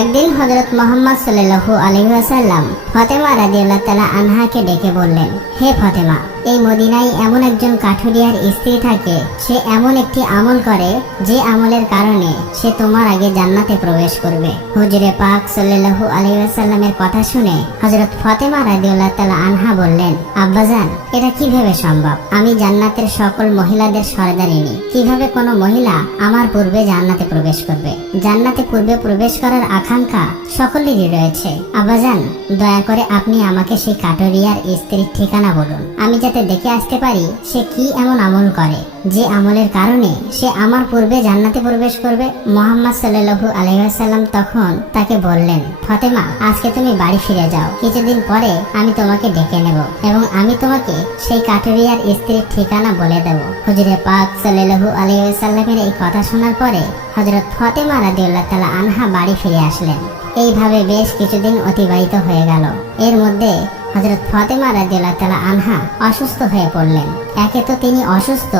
একদিন হযরত মুহাম্মদ সাল্লাল্লাহু আলাইহি ওয়াসাল্লাম ফাতেমা রাদিয়াল্লাহু তাআলা আনহাকে ডেকে বললেন, হে ফাতেমা, এই মদিনায় এমন একজন কাঠুরিয়ার স্ত্রী থাকে, সে এমন একটি আমল করে যে আমলের কারণে সে তোমার আগে জান্নাতে প্রবেশ করবে। হুজুরে পাক সাল্লাল্লাহু আলাইহি ওয়াসাল্লামের কথা শুনে হযরত ফাতেমা রাদিয়াল্লাহু তাআলা আনহা বললেন, আব্বাজান, এটা কিভাবে সম্ভব? আমি জান্নাতের সকল মহিলাদের সরদারিনী, কিভাবে কোনো মহিলা আমার পূর্বে জান্নাতে প্রবেশ করবে? জান্নাতে পূর্বে প্রবেশ করার আকাঙ্ক্ষা সকলেরই রয়েছে। আব্বাজান, দয়া করে আপনি আমাকে সেই কাঠুরিয়ার স্ত্রীর ঠিকানা বলুন, আমি যাতে দেখে আসতে পারি সে কি এমন আমল করে যে আমলের কারণে সে আমার পূর্বে জান্নাতে প্রবেশ করবে। মুহাম্মদ সাল্লাল্লাহু আলাইহি ওয়াসাল্লাম তখন তাকে বললেন, ফাতেমা, আজকে তুমি বাড়ি ফিরে যাও, কিছুদিন পরে আমি তোমাকে ডেকে নেব এবং আমি তোমাকে সেই কাঠুরিয়ার স্ত্রীর ঠিকানা বলে দেব। হুজুরে পাক সাল্লাল্লাহু আলাইহি ওয়াসাল্লামের এই কথা শোনার পরে হযরত ফাতেমা রাদিয়াল্লাহু তাআলা আনহা বাড়ি ফিরে আসলেন। এইভাবে বেশ কিছুদিন অতিবাহিত হয়ে গেল। এর মধ্যে হযরত ফাতেমা রাদিয়াল্লাহু তাআলা আনহা অসুস্থ হয়ে পড়লেন। একে তো তিনি অসুস্থ,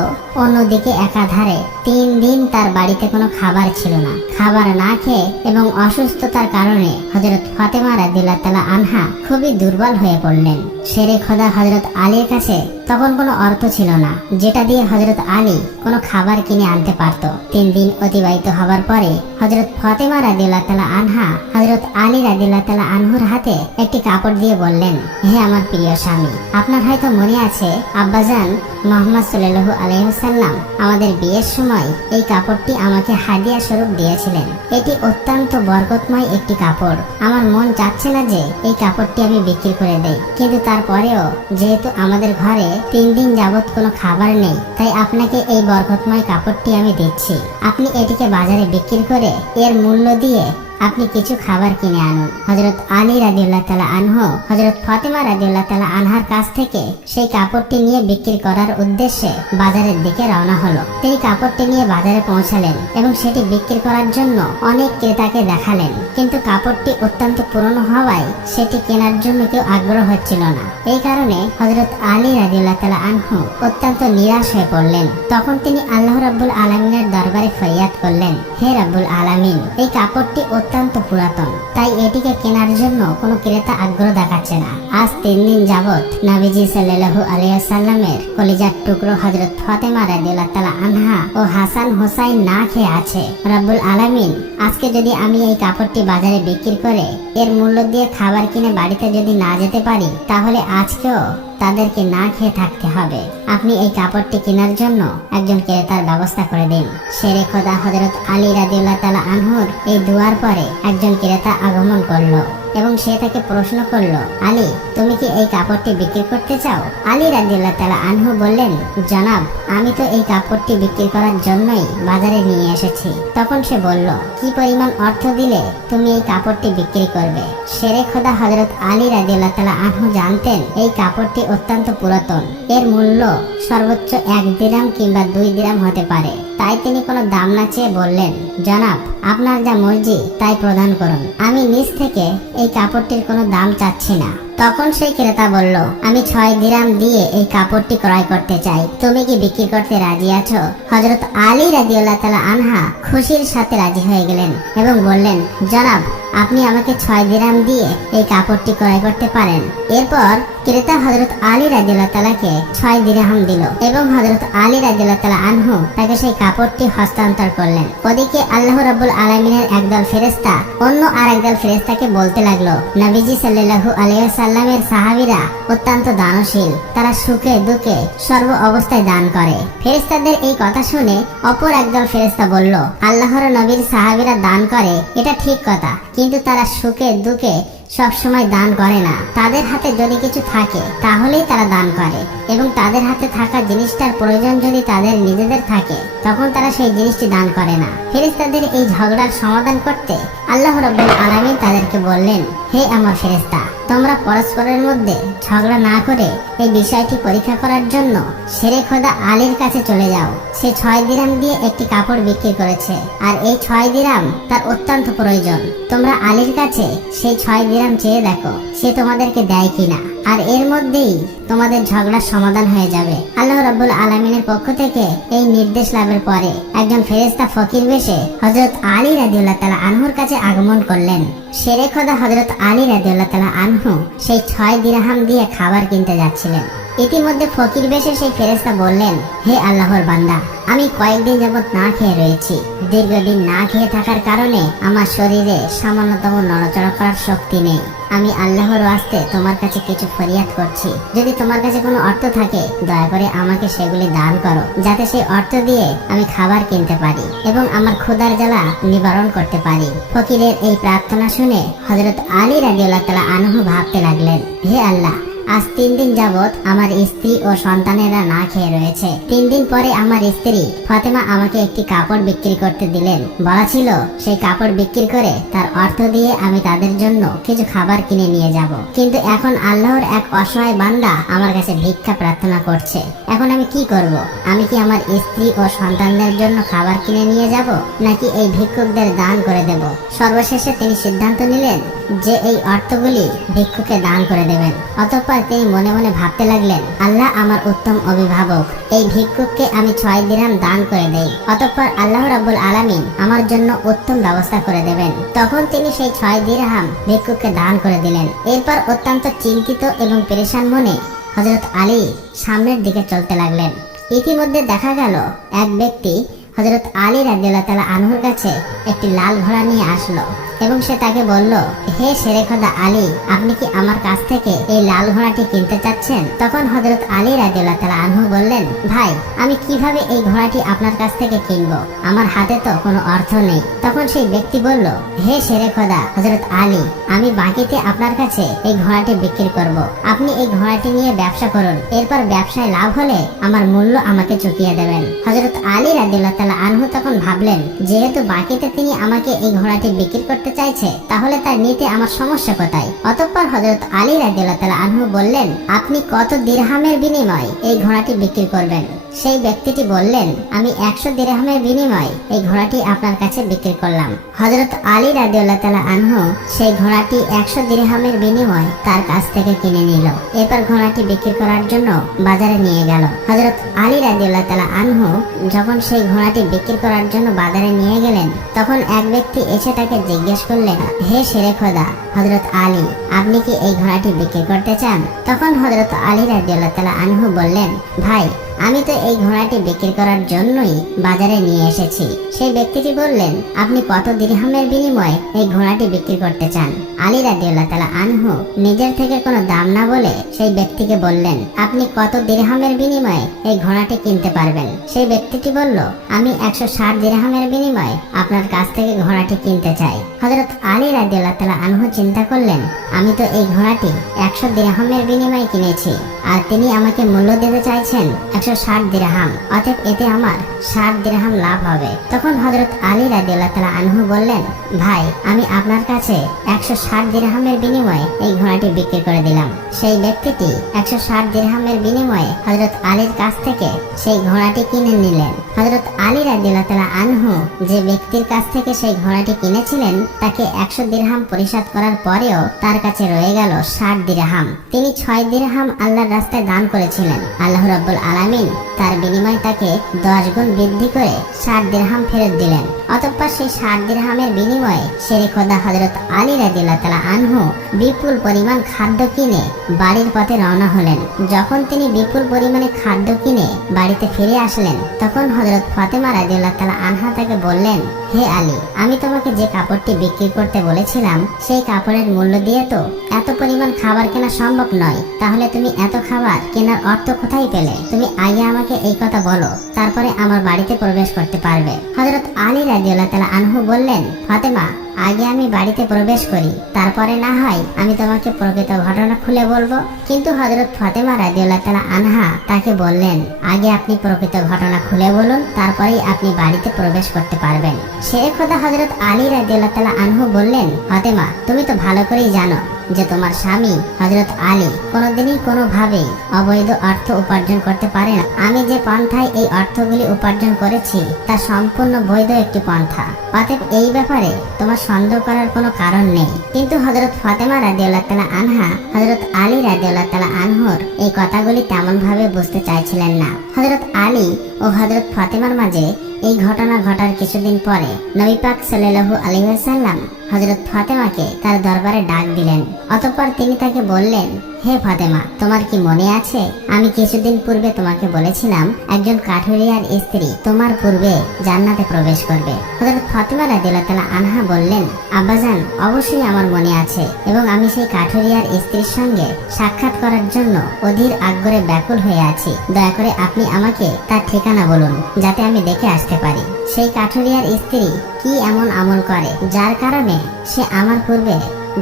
অন্যদিকে একাধারে 3 দিন তার বাড়িতে কোনো খাবার ছিল না। খাবার না খেয়ে এবং অসুস্থতার কারণে হযরত ফাতেমা রাদিয়াল্লাহু তাআলা আনহা খুবই দুর্বল হয়ে পড়লেন। শেরে খোদা হযরত আলীর কাছে তখন কোনো অর্থ ছিল না যেটা দিয়ে হযরত আলী কোনো খাবার কিনে আনতে পারত। 3 দিন অতিবাহিত হবার পরে হযরত ফাতেমা রাদিয়াল্লাহু তাআলা আনহা হযরত আলী রাদিয়াল্লাহু তাআলা আনহুর হাতে একটি কাপড় দিয়ে বললেন, হে আমার প্রিয় স্বামী, আপনার হয়তো মনে আছে আব্বাজান মুহাম্মদ সাল্লাল্লাহু আলাইহি ওয়াসাল্লাম আমাদের বিয়ের সময় এই কাপড়টি আমাকে হাদিয়া স্বরূপ দিয়েছিলেন। এটি অত্যন্ত বরকতময় একটি কাপড়। আমার মন চাচ্ছে না যে এই কাপড়টি আমি বিক্রি করে দেই, কিন্তু তারপরেও যেহেতু আমাদের ঘরে 3 দিন যাবত কোনো খাবার নেই, তাই আপনাকে এই বরকতময় কাপড়টি আমি দিচ্ছি। আপনি এটিকে বাজারে বিক্রি করে এর মূল্য দিয়ে আপনি কিছু খাবার কিনে আনুন। হযরত আলী রাদিয়াল্লাহু তাআলা আনহু হযরত ফাতেমা রাদিয়াল্লাহু তাআলা আনহার কাছ থেকে সেই কাপড়টি নিয়ে বিক্রি করার উদ্দেশ্যে বাজারের দিকে রওনা হলো। তিনি কাপড়টি নিয়ে বাজারে পৌঁছালেন এবং সেটি বিক্রি করার জন্য অনেক ক্রেতাকে দেখালেন, কিন্তু কাপড়টি অত্যন্ত পুরনো হওয়ায় সেটি কেনার জন্য কেউ আগ্রহ হচ্ছিল না। এই কারণে হযরত আলী রাদিয়াল্লাহু তাআলা আনহু অত্যন্ত নিরাশ হয়ে পড়লেন। তখন তিনি আল্লাহ রাব্বুল আলামিনের দরবারে ফরিয়াদ করলেন, হে রাব্বুল আলামিন, এই কাপড়টি অত্যন্ত পুরাতন, তাই এটিকে কেনার জন্য কোনো ক্রেতা আগ্রহ দেখাচ্ছে না। আজ 3 দিন যাবত নবীজি সাল্লাল্লাহু আলাইহি ওয়াসাল্লামের কলিজার টুকরো হযরত ফাতেমা রাদিয়াল্লাহু তাআলা আনহা ও হাসান হোসাইন না খেয়ে আছে। রব্বুল আলামিন, আজকে যদি আমি এই কাপড়টি বাজারে বিক্রি করে এর মূল্য দিয়ে খাবার কিনে বাড়িতে যদি না যেতে পারি, তাহলে আজকেও তাদেরকে না খেয়ে থাকতে হবে। আপনি এই কাপড়টি কেনার জন্য একজন ক্রেতার ব্যবস্থা করে দিন। শেরে খোদা হযরত আলী রাদিয়াল্লাহু তাআলা আনহুর এই দুয়ার পরে একজন ক্রেতা আগমন করলো এবং সে তাকে প্রশ্ন করলো, আলী, তুমি কি এই কাপড়টি বিক্রি করতে চাও? আলী রাদিয়াল্লাহু তাআলা আনহু বললেন, জনাব, আমি তো এই কাপড়টি বিক্রি করার জন্যই বাজারে নিয়ে এসেছি। তখন সে বলল, কি পরিমাণ অর্থ দিলে তুমি এই কাপড়টি বিক্রি করবে? শেরে খোদা হযরত আলী রাদিয়াল্লাহু তাআলা আনহু জানতেন এই কাপড়টি অত্যন্ত পুরাতন, এর মূল্য সর্বোচ্চ 1 দিরহাম কিংবা 2 দিরহাম হতে পারে। তাই তিনি কোনো দাম না চেয়ে বললেন, জনাব, আপনার যা মর্জি তাই প্রদান করুন, আমি নিজ থেকে এই কাপড়টির কোনো দাম চাচ্ছি না। তখন সেই ক্রেতা বলল, আমি 6 দিরহাম দিয়ে এই কাপড়টি ক্রয় করতে চাই, তুমি কি বিক্রি করতে রাজি আছো? হযরত আলী রাদিয়াল্লাহু তাআলা আনহা খুশির সাথে রাজি হয়ে গেলেন এবং বললেন, জনাব, আপনি আমাকে 6 দিরহাম দিয়ে এই কাপড়টি ক্রয় করতে পারেন। এরপর ক্রেতা হযরত আলী রাদিয়াল্লাহু তাআলাকে 6 দিরহাম দিল এবং হযরত আলী রাদিয়াল্লাহু তাআলা আনহু তাকে সেই কাপড়টি হস্তান্তর করলেন। ওদিকে আল্লাহ রাব্বুল আলামিনের একদল ফেরেশতা অন্য আরেকদল ফেরেশতাকে বলতে লাগলো, নবীজি সাল্লাল্লাহু আলাইহি ওয়াসাল্লামের সাহাবীরা অত্যন্ত দানশীল, তারা সুখে দুঃখে সর্ব অবস্থায় দান করে। ফেরেশতাদের এই কথা শুনে অপর একদল ফেরেশতা বলল, আল্লাহর নবীর সাহাবীরা দান করে, এটা ঠিক কথা, কিন্তু তারা সুখে দুঃখে সব সময় দান করে না। তাদের হাতে যদি কিছু থাকে তাহলেই তারা দান করে এবং তাদের হাতে থাকা জিনিসটার প্রয়োজন যদি তাদের নিজেদের থাকে তখন তারা সেই জিনিসটি দান করে না। ফেরেশতাদের এই ঝগড়ার সমাধান করতে আল্লাহ রাব্বুল আলামিন তাদেরকে বললেন, হে আমার ফেরেশতা, তোমরা পরস্পরের মধ্যে ঝগড়া না করে এই বিষয়টি পরীক্ষা করার জন্য শেরে খোদা আলীর কাছে চলে যাও। সে 6 দিরহাম দিয়ে একটি কাপড় বিক্রি করেছে আর এই 6 দিরহাম তার অত্যন্ত প্রয়োজন। তোমরা আলীর কাছে সেই 6 দিরহাম চেয়ে দেখো সে তোমাদেরকে দেয় কিনা। আর এর মধ্যেই তোমাদের ঝগড়ার সমাধান হয়ে যাবে। আল্লাহ রাব্বুল আলামিনের পক্ষ থেকে এই নির্দেশ লাভের পরে একজন ফেরেশতা ফকির বেশে হযরত আলী রাদিয়াল্লাহু তাআলা আনহুর কাছে আগমন করলেন। শেরে খোদা হযরত আলী রাদিয়াল্লাহু তাআলা আনহু সেই 6 দিরহাম দিয়ে খাবার কিনতে যাচ্ছিলেন। ইতিমধ্যে ফকির বেশে সেই ফেরেশতা বললেন, হে আল্লাহর বান্দা, আমি কয়েকদিন যাবত না খেয়ে রয়েছি। দীর্ঘদিন না খেয়ে থাকার কারণে আমার শরীরে সামান্যতম নড়াচড়া করার শক্তি নেই। আমি আল্লাহর ওয়াস্তে তোমার কাছে কিছু ফরিয়াদ করছি। যদি তোমার কাছে কোনো অর্থ থাকে দয়া করে আমাকে সেগুলি দান করো, যাতে সেই অর্থ দিয়ে আমি খাবার কিনতে পারি এবং আমার ক্ষুধার জ্বালা নিবারণ করতে পারি। ফকিরের এই প্রার্থনা শুনে হযরত আলী রাদিয়াল্লাহু তাআলা আনহু ভাবতে লাগলেন, হে আল্লাহ, আজ 3 দিন যাবত আমার স্ত্রী ও সন্তানেরা না খেয়ে রয়েছে। 3 দিন পরে আমার স্ত্রী ফাতেমা আমাকে একটি কাপড় বিক্রি করতে দিলেন। বলা ছিল সেই কাপড় বিক্রি করে তার অর্থ দিয়ে আমি তাদের জন্য কিছু খাবার কিনে নিয়ে যাব। কিন্তু এখন আল্লাহর এক অসহায় বান্দা আমার কাছে ভিক্ষা প্রার্থনা করছে। এখন আমি কি করব? আমি কি আমার স্ত্রী ও সন্তানদের জন্য খাবার কিনে নিয়ে যাব, নাকি এই ভিক্ষুকদের দান করে দেব? সর্বশেষে তিনি সিদ্ধান্ত নিলেন যে এই অর্থগুলি ভিক্ষুকে দান করে দেবেন। অতঃপর তিনি মনে মনে ভাবতে লাগলেন, আল্লাহ আমার উত্তম অভিভাবক, এই ভিক্ষুককে আমি 6 দিরহাম দান করে দেই, অতঃপর আল্লাহ রাব্বুল আলামিন আমার জন্য উত্তম ব্যবস্থা করে দেবেন। তখন তিনি সেই 6 দিরহাম ভিক্ষুককে দান করে দিলেন। এরপর অত্যন্ত চিন্তিত এবং পেরেশান মনে হযরত আলী সামনের দিকে চলতে লাগলেন। ইতিমধ্যে দেখা গেল এক ব্যক্তি হযরত আলী রাদিয়াল্লাহু তাআলা আনহুর কাছে একটি লাল ঘোড়া নিয়ে আসলো এবং সে তাকে বলল, হে শেরে খোদা আলী, আপনি কি আমার কাছ থেকে এই লাল ঘোড়াটি কিনতে চাচ্ছেন? তখন হযরত আলী রাদিয়াল্লাহু তাআলা আনহু বললেন, ভাই, আমি কিভাবে এই ঘোড়াটি আপনার কাছ থেকে কিনবো? আমার হাতে তো কোনো অর্থ নেই। তখন সেই ব্যক্তি বলল, হে শেরে খোদা হযরত আলী, আমি বাকিতে আপনার কাছে এই ঘোড়াটি বিক্রি করব। আপনি এই ঘোড়াটি নিয়ে ব্যবসা করুন, এরপর ব্যবসায় লাভ হলে আমার মূল্য আমাকে চুকিয়ে দেবেন। হযরত আলী রাদিয়াল্লাহু তাআলা আনহু তখন ভাবলেন, যেহেতু বাকিতে তিনি আমাকে এই ঘোড়াটি বিক্রি করতে চাইছে, তাহলে তার নিতে আমার সমস্যা কোথায়? অতঃপর হযরত আলী রাদিয়াল্লাহু তাআলা আনহু বললেন, আপনি কত দিরহামের বিনিময়ে এই ঘোড়াটি বিক্রি করবেন? সেই ব্যক্তিটি বললেন, আমি 100 দিরহামের বিনিময়ে এই ঘোড়াটি আপনার কাছে বিক্রি করলাম। হযরত আলী রাদিয়াল্লাহু তাআলা আনহু সেই ঘোড়াটি 100 দিরহামের বিনিময়ে তার কাছ থেকে কিনে নিল। এরপর ঘোড়াটি বিক্রি করার জন্য বাজারে নিয়ে গেল। হযরত আলী রাদিয়াল্লাহু তাআলা আনহু যখন সেই ঘোড়াটি বিক্রি করার জন্য বাজারে নিয়ে গেলেন, তখন এক ব্যক্তি এসে তাকে জিজ্ঞেস করলেন, হে শেরে খোদা হযরত আলী, আপনি কি এই ঘোড়াটি বিক্রি করতে চান? তখন হযরত আলী রাদিয়াল্লাহু তাআলা আনহু বললেন, ভাই, আমি তো এই ঘোড়াটি বিক্রি করার জন্যই বাজারে নিয়ে এসেছি। সেই ব্যক্তিটি বললেন, আপনি কত দিরহামের বিনিময়ে এই ঘোড়াটি বিক্রি করতে চান? আলী রাদিয়াল্লাহু তাআলা আনহু নিজের থেকে কোনো দাম না বলে সেই ব্যক্তিকে বললেন, আপনি কত দিরহামের বিনিময়ে এই ঘোড়াটি কিনতে পারবেন? সেই ব্যক্তিটি বলল, আমি 160 দিরহামের বিনিময়ে আপনার কাছ থেকে ঘোড়াটি কিনতে চাই। হযরত আলী রাদিয়াল্লাহু তাআলা আনহু চিন্তা করলেন, আমি তো এই ঘোড়াটি 100 দিরহামের বিনিময়ে কিনেছি, আর তিনি আমাকে মূল্য দিতে চাইছেন 160 দিরহাম, অতএব এতে আমার 60 দিরহাম লাভ হবে। তখন হযরত আলী রাদিয়াল্লাহু তাআলা আনহু বললেন, ভাই, আমি আপনার কাছে 160 দিরহামের বিনিময়ে এই ঘোড়াটি বিক্রি করে দিলাম। সেই ব্যক্তিটি 160 দিরহামের বিনিময়ে হযরত আলীর কাছ থেকে সেই ঘোড়াটি কিনে নিলেন। হযরত আলী রাদিয়াল্লাহু তাআলা আনহু যে ব্যক্তির কাছ থেকে সেই ঘোড়াটি কিনেছিলেন, তাকে 100 দিরহাম পরিশোধ করার পরেও তার কাছে রয়ে গেল 60 দিরহাম। তিনি 6 দিরহাম আল্লাহর রাস্তায় দান করেছিলেন। আল্লাহ রাব্বুল আলামিন তার বিনিময়ে তাকে 10 গুণ বৃদ্ধি করে 60 দিরহাম ফেরত দিলেন। অতঃপর সেই 60 দিরহামের বিনিময়ে শেরে খোদা হযরত আলী রাদিয়াল্লাহু তাআলা আনহু বিপুল পরিমাণ খাদ্য কিনে বাড়ির পথে রওনা হলেন। যখন তিনি বিপুল পরিমাণে খাদ্য কিনে বাড়িতে ফিরে আসলেন, তখন হযরত ফাতেমা রাদিয়াল্লাহু তাআলা আনহা তাকে বললেন, হে আলী, আমি তোমাকে যে কাপড়টি বিক্রি করতে বলেছিলাম, সেই কাপড়ের মূল্য দিয়ে তো এত পরিমাণ খাবার কেনা সম্ভব নয়। তাহলে তুমি এত খাবার কেনার অর্থ কোথায় পেলে? তুমি আগে আমাকে এই কথা বলো, তারপরে আমার বাড়িতে প্রবেশ করতে পারবে। হযরত আলী রাদিয়াল্লাহু তাআলা আনহু বললেন, ফাতেমা, আগে আমি বাড়িতে প্রবেশ করি, তারপরে না হয় আমি তোমাকে প্রকৃত ঘটনা খুলে বলবো। কিন্তু হযরত ফাতেমা রাদিয়াল্লাহু তাআলা আনহা তাকে বললেন, আগে আপনি প্রকৃত ঘটনা খুলে বলুন, তারপরেই আপনি বাড়িতে প্রবেশ করতে পারবেন। শেরে খোদা হযরত আলী রাদিয়াল্লাহু তাআলা আনহু বললেন, ফাতেমা, তুমি তো ভালো করেই জানো যে তোমার স্বামী হযরত আলী কোনোদিনই কোনোভাবেই অবৈধ অর্থ উপার্জন করতে পারে না। আমি যে পন্থায় এই অর্থগুলি উপার্জন করেছি তা সম্পূর্ণ বৈধ একটি পন্থা, অতএব এই ব্যাপারে তোমার সন্দেহ করার কোনো কারণ নেই। কিন্তু হযরত ফাতেমা রাদিয়াল্লাহু তাআলা আনহা হযরত আলী রাদিয়াল্লাহু তাআলা আনহুর এই কথাগুলি তেমন ভাবে বুঝতে চাইছিলেন না। হযরত আলী ও হযরত ফাতেমার মাঝে এই ঘটনা ঘটার কিছুদিন পরে নবী পাক সাল্লাল্লাহু আলাইহি ওয়াসাল্লাম হযরত ফাতেমাকে তার দরবারে ডাক দিলেন। অতঃপর তিনি তাকে বললেন, হে ফাতেমা, তোমার কি মনে আছে আমি কিছুদিন পূর্বে তোমাকে বলেছিলাম একজন কাঠুরিয়ার স্ত্রী তোমার পূর্বে জান্নাতে প্রবেশ করবে? হযরত ফাতেমা রাদিয়াল্লাহু তাআলা আনহা বললেন, আব্বাজান, অবশ্যই আমার মনে আছে এবং আমি সেই কাঠুরিয়ার স্ত্রীর সঙ্গে সাক্ষাৎ করার জন্য অধীর আগ্রহে ব্যাকুল হয়ে আছি। দয়া করে আপনি আমাকে তার ঠিকানা বলুন যাতে আমি দেখে আসতে পারি। সেই কাঠুরিয়ার স্ত্রী কি এমন আমল করে যার কারণে সে আমার পূর্বে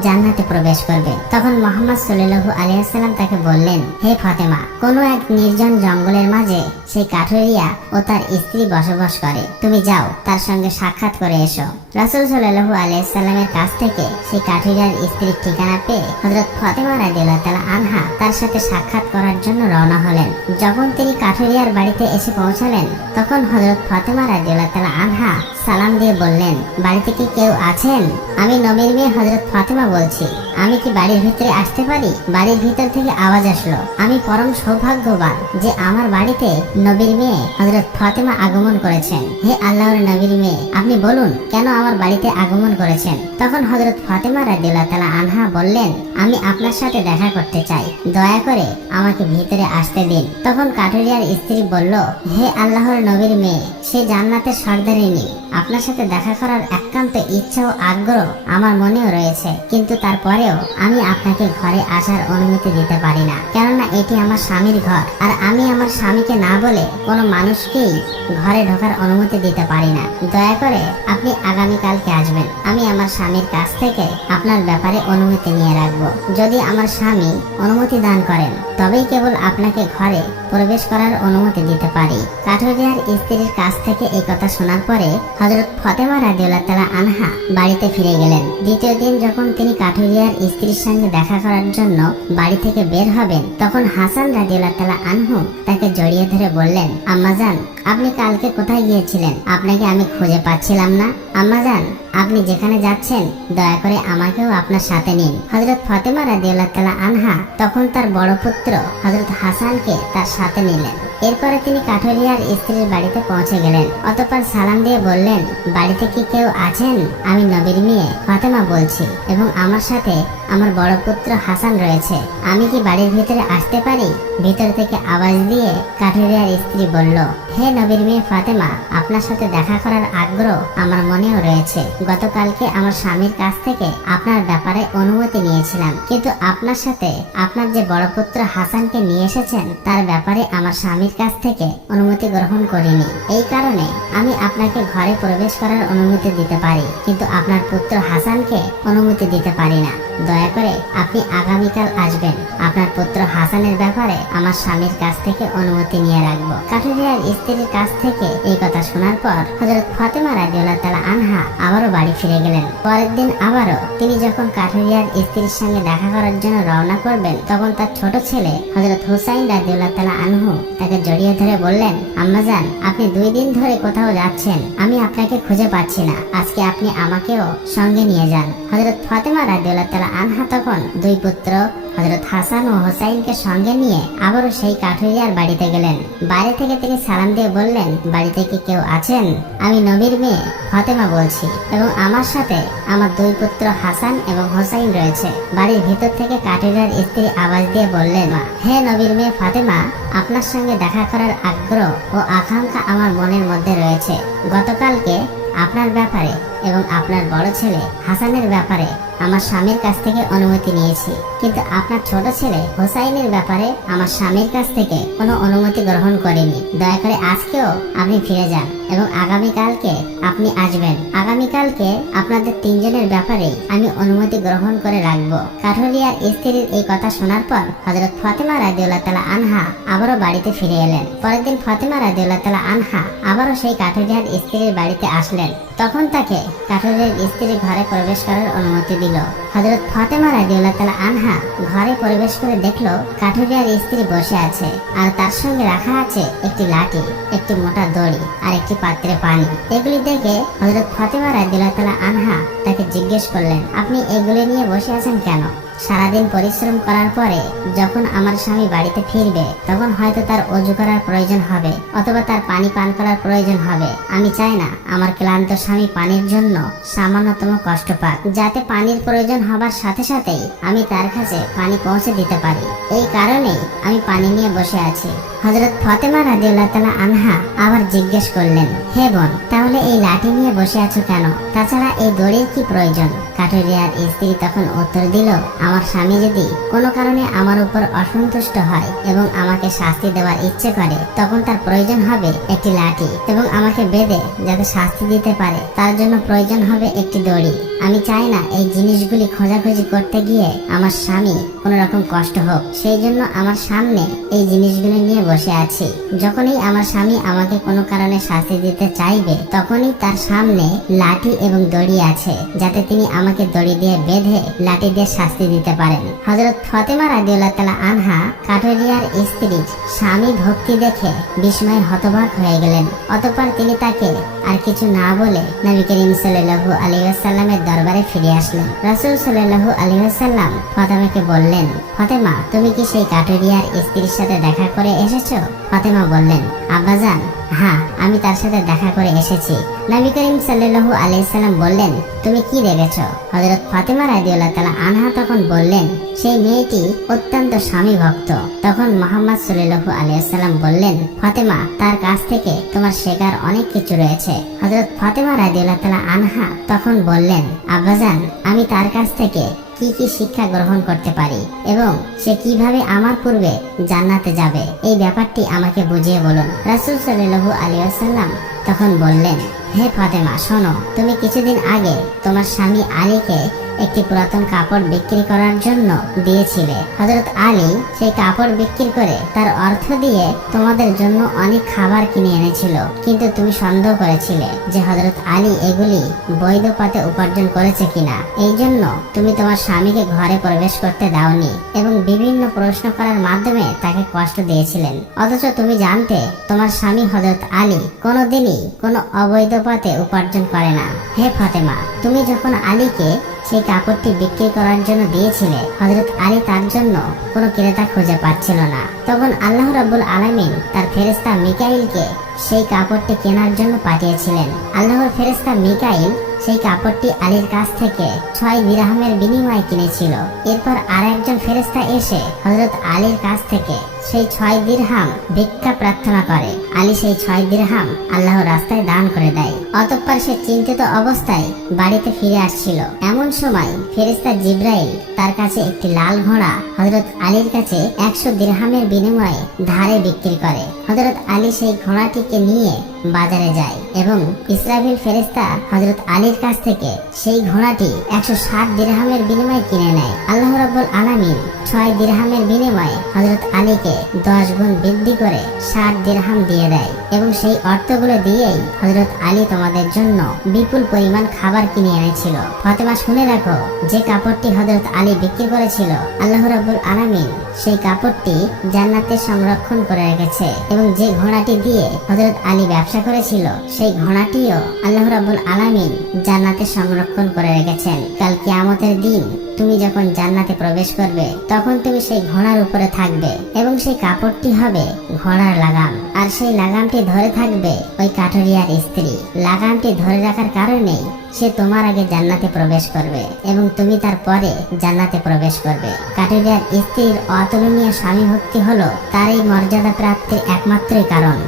জান্নাতে প্রবেশ করবে? তখন মুহাম্মদ সাল্লাল্লাহু আলাইহি ওয়াসাল্লাম তাকে বললেন, হে ফাতেমা, কোনো এক নির্জন জঙ্গলের মাঝে সেই কাঠুরিয়া ও তার স্ত্রী বসবাস করে। তুমি যাও, তার সঙ্গে সাক্ষাৎ করে এসো। রাসূল সাল্লাল্লাহু আলাইহি ওয়াসাল্লামের কাছ থেকে সেই কাঠুরিয়ার স্ত্রীর ঠিকানা পেয়ে হযরত ফাতেমা রাদিয়াল্লাহু তাআলা আনহা তার সাথে সাক্ষাৎ করার জন্য রওনা হলেন। যখন তিনি কাঠুরিয়ার বাড়িতে এসে পৌঁছালেন তখন হযরত ফাতেমা রাদিয়াল্লাহু তাআলা আনহা সালাম দিয়ে বললেন, বাড়িতে কি কেউ আছেন? আমি নবীর মেয়ে হযরত ফাতেমা বলছি। আমি কি বাড়ির ভিতরে আসতে পারি? বাড়ির ভিতর থেকে আওয়াজ আসলো। আমি পরম সৌভাগ্যবান যে আমার বাড়িতে নবীর মেয়ে হযরত ফাতেমা আগমন করেছেন। হে আল্লাহর নবীর মেয়ে, আপনি বলুন কেন আমার বাড়িতে আগমন করেছেন? তখন হযরত ফাতেমা রাদিয়াল্লাহু তাআলা আনহা বললেন, আমি আপনার সাথে দেখা করতে চাই, দয়া করে আমাকে ভিতরে আসতে দিন। তখন কাঠুরিয়ার স্ত্রী বলল, হে আল্লাহর নবীর মেয়ে, সে জান্নাতের সর্দারিনী, আপনার সাথে দেখা করার একান্ত ইচ্ছা ও আগ্রহ আমার মনেও রয়েছে, কিন্তু তারপরেও আমি আপনাকে ঘরে আসার অনুমতি দিতে পারি না, কেননা এটি আমার স্বামীর ঘর আর আমি আমার স্বামীকে না বলে কোনো মানুষকেই ঘরে ঢোকার অনুমতি দিতে পারি না। দয়া করে আপনি আগামীকালকে আসবেন। আমি আমার স্বামীর কাছ থেকে আপনার ব্যাপারে অনুমতি নিয়ে রাখবো। যদি আমার স্বামী অনুমতি দান করেন তবেই কেবল আপনাকে ঘরে প্রবেশ করার অনুমতি দিতে পারি। কাঠুরিয়ার স্ত্রীর কাছ থেকে এই কথা শোনার পরে হযরত ফাতেমা রাদিয়াল্লাহু তাআলা আনহা বাড়িতে ফিরে গেলেন। দ্বিতীয় দিন যখন তিনি কাঠুরিয়ার স্ত্রীর সঙ্গে দেখা করার জন্য বাড়ি থেকে বের হবেন তখন হাসান রাদিয়াল্লাহু তাআলা আনহু তাকে জড়িয়ে ধরে বললেন, আম্মাজান, আপনি কালকে কোথায় গিয়েছিলেন? আপনাকে আমি খুঁজে পাচ্ছিলাম না। আম্মাজান, আপনি যেখানে যাচ্ছেন দয়া করে আমাকেও আপনার সাথে নিন। হযরত ফাতেমা রাদিয়াল্লাহু তাআলা আনহা তখন তার বড় পুত্র হযরত হাসানকে তার সাথে নিলেন। এরপরে তিনি কাঠুরিয়ার স্ত্রীর বাড়িতে পৌঁছে গেলেন। অতঃপর সালাম দিয়ে বললেন, বাড়িতে কি কেউ আছেন? আমি নবীর মেয়ে ফাতেমা বলছি এবং আমার সাথে আমার বড় পুত্র হাসান রয়েছে। আমি কি বাড়ির ভিতরে আসতে পারি? ভিতর থেকে আওয়াজ দিয়ে কাঠুরিয়ার স্ত্রী বলল, হে নবীর মেয়ে ফাতেমা, আপনার সাথে দেখা করার আগ্রহ আমার মনেও রয়েছে। গতকালকে আমার স্বামীর কাছ থেকে আপনার ব্যাপারে অনুমতি নিয়েছিলাম, কিন্তু আপনার সাথে আপনার যে বড় পুত্র হাসানকে নিয়ে এসেছেন তার ব্যাপারে আমার স্বামীর কাছ থেকে অনুমতি গ্রহণ করিনি। এই কারণে আমি আপনাকে ঘরে প্রবেশ করার অনুমতি দিতে পারি, কিন্তু আপনার পুত্র হাসানকে অনুমতি দিতে পারি না। দয়া করে আপনি আগামীকাল আসবেন। আপনার পুত্র হাসানের ব্যাপারে আমার স্বামীর কাছ থেকে অনুমতি নিয়ে রাখবো। কাঠুরিয়ার স্ত্রীর কাছ থেকে এই কথা শোনার পর হযরত ফাতেমা রাদিয়াল্লাহু তাআলা আনহা আবারও বাড়ি ফিরে গেলেন। পরের দিন আবারও তিনি যখন কাঠুরিয়ার স্ত্রীর সঙ্গে দেখা করার জন্য রওনা করবেন তখন তার ছোট ছেলে হযরত হুসাইন রাদিয়াল্লাহু তাআলা আনহু তাকে জড়িয়ে ধরে বললেন, আম্মাজান, আপনি 2 দিন ধরে কোথাও যাচ্ছেন, আমি আপনাকে খুঁজে পাচ্ছি না। আজকে আপনি আমাকেও সঙ্গে নিয়ে যান। হযরত ফাতেমা রাদিয়াল্লাহু তাআলা আনহা তখন 2 পুত্র হযরত হাসান ও হুসাইনকে সঙ্গে নিয়ে আবারও সেই কাঠুরিয়ার বাড়িতে গেলেন। বাইরে থেকে তিনি সালাম দিয়ে বললেন, বাড়িতে কি কেউ আছেন? আমি নবীর মেয়ে ফাতেমা বলছি এবং আমার সাথে আমার 2 পুত্র হাসান এবং হুসাইন রয়েছে। বাড়ির ভিতর থেকে কাঠুরিয়ার স্ত্রী আওয়াজ দিয়ে বললেন, হে নবীর মেয়ে ফাতেমা, আপনার সঙ্গে দেখা করার আগ্রহ ও আকাঙ্ক্ষা আমার মনের মধ্যে রয়েছে। গতকালকে আপনার ব্যাপারে এবং আপনার বড় ছেলে হাসানের ব্যাপারে আমার স্বামীর কাছ থেকে অনুমতি নিয়েছি, কিন্তু আপনার ছোট ছেলে হোসাইনের ব্যাপারে আমার স্বামীর কাছ থেকে কোনো অনুমতি গ্রহণ করিনি। দয়া করে আজকেও আপনি ফিরে যান এবং আগামীকালকে আপনি আসবেন। আগামীকালকে আপনাদের 3 জনের ব্যাপারে আমি অনুমতি গ্রহণ করে রাখবো। কাঠুরিয়ার স্ত্রীর এই কথা শোনার পর হযরত ফাতেমা রাদিয়াল্লাহু তাআলা আনহা আবারও বাড়িতে ফিরে এলেন। পরের দিন ফাতেমা রাদিয়াল্লাহু তাআলা আনহা আবারও সেই কাঠুরিয়ার স্ত্রীর বাড়িতে আসলেন। তখন তাকে কাঠুরিয়ার স্ত্রী ঘরে প্রবেশ করার অনুমতি দিল। হযরত ফাতেমা রাদিয়াল্লাহু তাআলা আনহা ঘরে প্রবেশ করে দেখলো কাঠুরিয়ার স্ত্রী বসে আছে, আর তার সঙ্গে রাখা আছে একটি লাঠি, একটি মোটা দড়ি আর একটি পাত্রে পানি। এগুলি দেখে হযরত ফাতেমা রাদিয়াল্লাহু তাআলা আনহা তাকে জিজ্ঞেস করলেন, আপনি এগুলি নিয়ে বসে আছেন কেন? সারাদিন পরিশ্রম করার পরে যখন আমার স্বামী বাড়িতে ফিরবে তখন হয়তো তার অজু করার প্রয়োজন হবে অথবা তার পানি পান করার প্রয়োজন হবে। আমি চাই না আমার ক্লান্ত স্বামী পানির জন্য সামান্যতম কষ্ট পাক, যাতে পানির প্রয়োজন হবার সাথে সাথেই আমি তার কাছে পানি পৌঁছে দিতে পারি। এই কারণেই আমি পানি নিয়ে বসে আছি। হযরত ফাতেমা রাদিয়াল্লাহু তাআলা আনহা আবার জিজ্ঞেস করলেন, হে বোন, তাহলে এই লাঠি নিয়ে বসে আছো কেন? তাছাড়া এই দড়ির কি প্রয়োজন? কাঠুরিয়ার স্ত্রী তখন উত্তর দিল, আমার স্বামী যদি কোনো কারণে আমার উপর অসন্তুষ্ট হয় এবং আমাকে শাস্তি দেওয়ার ইচ্ছে করে তখন তার প্রয়োজন হবে একটি লাঠি, এবং আমাকে বেঁধে যাতে শাস্তি দিতে পারে তার জন্য প্রয়োজন হবে একটি দড়ি। আমি চাই না এই জিনিসগুলি খোঁজাখুঁজি করতে গিয়ে আমার স্বামী কোনো রকম কষ্ট হোক, সেই জন্য আমার সামনে এই জিনিসগুলি নিয়ে বসে আছি। যখনই আমার স্বামী আমাকে কোনো কারণে শাস্তি দিতে চাইবে তখনই তার সামনে লাঠি এবং দড়ি আছে, যাতে তিনি আমাকে দড়ি দিয়ে বেঁধে লাঠি দিয়ে শাস্তি দিতে পারেন। হযরত ফাতেমা রাদিয়াল্লাহু তাআলা আনহা কাঠুরিয়ার স্ত্রীর স্বামী ভক্তি দেখে বিস্ময়ে হতবাক হয়ে গেলেন। অতঃপর তিনি তাকে আর কিছু না বলে নবী করিম সাল্লাল্লাহু আলাইহি ওয়াসাল্লামের দরবারে ফিরে আসলেন। রাসূল সাল্লাল্লাহু আলাইহি ওয়াসাল্লাম ফাতেমাকে বললেন, ফাতেমা, তুমি কি সেই কাঠুরিয়ার স্ত্রীর সাথে দেখা করে এসেছো? ফাতেমা বললেন, আব্বাজান, হ্যাঁ, আমি তার সাথে দেখা করে এসেছি। নবী করিম সাল্লাল্লাহু আলাইহি সাল্লাম বললেন, তুমি কি দেখেছো? হযরত ফাতেমা রাদিয়াল্লাহু তাআলা আনহা তখন বললেন, সেই মেয়েটি অত্যন্ত স্বামী ভক্ত। তখন মুহাম্মদ সাল্লাল্লাহু আলাইহি সাল্লাম বললেন, ফাতেমা, তার কাছ থেকে তোমার শেখার অনেক কিছু রয়েছে। হযরত ফাতেমা রাদিয়াল্লাহু তাআলা আনহা তখন বললেন, আব্বাজান, আমি তার কাছ থেকে কি কি শিক্ষা গ্রহণ করতে পারি এবং সে কিভাবে আমার পূর্বে জান্নাতে যাবে, এই ব্যাপারটি আমাকে বুঝিয়ে বলুন। রাসূল সাল্লাল্লাহু আলাইহি ওয়াসাল্লাম তখন বললেন, হে ফাতেমা, শোনো, তুমি কিছুদিন আগে তোমার স্বামী আলীকে একটি পুরাতন কাপড় বিক্রি করার জন্য দিয়েছিলে। হযরত আলী সেই কাপড় বিক্রি করে তার অর্থ দিয়ে তোমাদের জন্য অনেক খাবার কিনে এনেছিল, কিন্তু তুমি সন্দেহ করেছিলে যে হযরত আলী এগুলি বৈধ পথে উপার্জন করেছে কিনা। এই জন্য তুমি তোমার স্বামীকে ঘরে প্রবেশ করতে দাওনি এবং বিভিন্ন প্রশ্ন করার মাধ্যমে তাকে কষ্ট দিয়েছিলেন। অথচ তুমি জানতে তোমার স্বামী হযরত আলী কোনোদিনই কোনো অবৈধ পথে উপার্জন করে না। হে ফাতেমা, তুমি যখন আলীকে সেই কাপড়টি বিক্রি করার জন্য দিয়েছিলে, হযরত আলী তার জন্য কোনো ক্রেতা খুঁজে পাচ্ছিল না। তখন আল্লাহ রাব্বুল আলামিন তার ফেরেশতা মিকাইলকে সেই কাপড়টি কেনার জন্য পাঠিয়েছিলেন। আল্লাহর ফেরেশতা মিকাইল সেই কাপড়টি আলীর কাছ থেকে 6 দিরহামের বিনিময়ে কিনেছিল। এরপর আরেকজন ফেরেশতা এসে হযরত আলীর কাছ থেকে সেই 6 দিরহাম ভিক্ষা প্রার্থনা করে। আলী সেই 6 দিরহাম আল্লাহর রাস্তায় দান করে দেয়। অতঃপর সে চিন্তিত অবস্থায় বাড়িতে ফিরে আসছিল। এমন সময় ফেরেশতা জিবরাইল তার কাছে একটি লাল ঘোড়া হযরত আলীর কাছে 100 দিরহামের বিনিময়ে ধারে বিক্রি করে। হযরত আলী সেই ঘোড়াটিকে নিয়ে বাজারে যায় এবং ইসরাফিল ফেরেশতা হযরত আলীর কাছ থেকে সেই ঘোড়াটি 160 দিরহামের বিনিময়ে কিনে নেয়। আল্লাহ রাব্বুল আলামিন 6 দিরহামের বিনিময়ে হযরত আলীকে 10 গুণ বৃদ্ধি করে 60 দিরহাম দিয়ে দেয় এবং সেই অর্থগুলো দিয়েই হযরত আলী তোমাদের জন্য বিপুল পরিমাণ খাবার কিনে এনেছিল। ফাতেমা, শুনে রাখো, যে কাপড়টি হযরত আলী বিক্রি করেছিল, আল্লাহ রাব্বুল আলামিন সেই কাপড়টি জান্নাতে সংরক্ষণ করে রেখেছে এবং যে ঘোড়াটি দিয়ে হযরত আলী ব্যবসা করেছিল সেই ঘোড়াটিও আল্লাহ রাব্বুল আলামিন জান্নাতে সংরক্ষণ করে রেখেছেন। কাল কিয়ামতের দিন তুমি যখন জান্নাতে প্রবেশ করবে তখন তুমি সেই ঘোড়ার উপরে থাকবে এবং সেই কাপড়টি হবে ঘোড়ার লাগাম, আর সেই লাগামটি ধরে থাকবে ওই কাঠুরিয়ার স্ত্রী। লাগামটি ধরে রাখার কারণেই সে তোমার আগে জান্নাতে প্রবেশ করবে এবং তুমি তার পরে জান্নাতে প্রবেশ করবে। কাঠুরিয়ার স্ত্রীর অতুলনীয় স্বামী ভক্তি হলো তার এই মর্যাদা প্রাপ্তির একমাত্রই কারণ।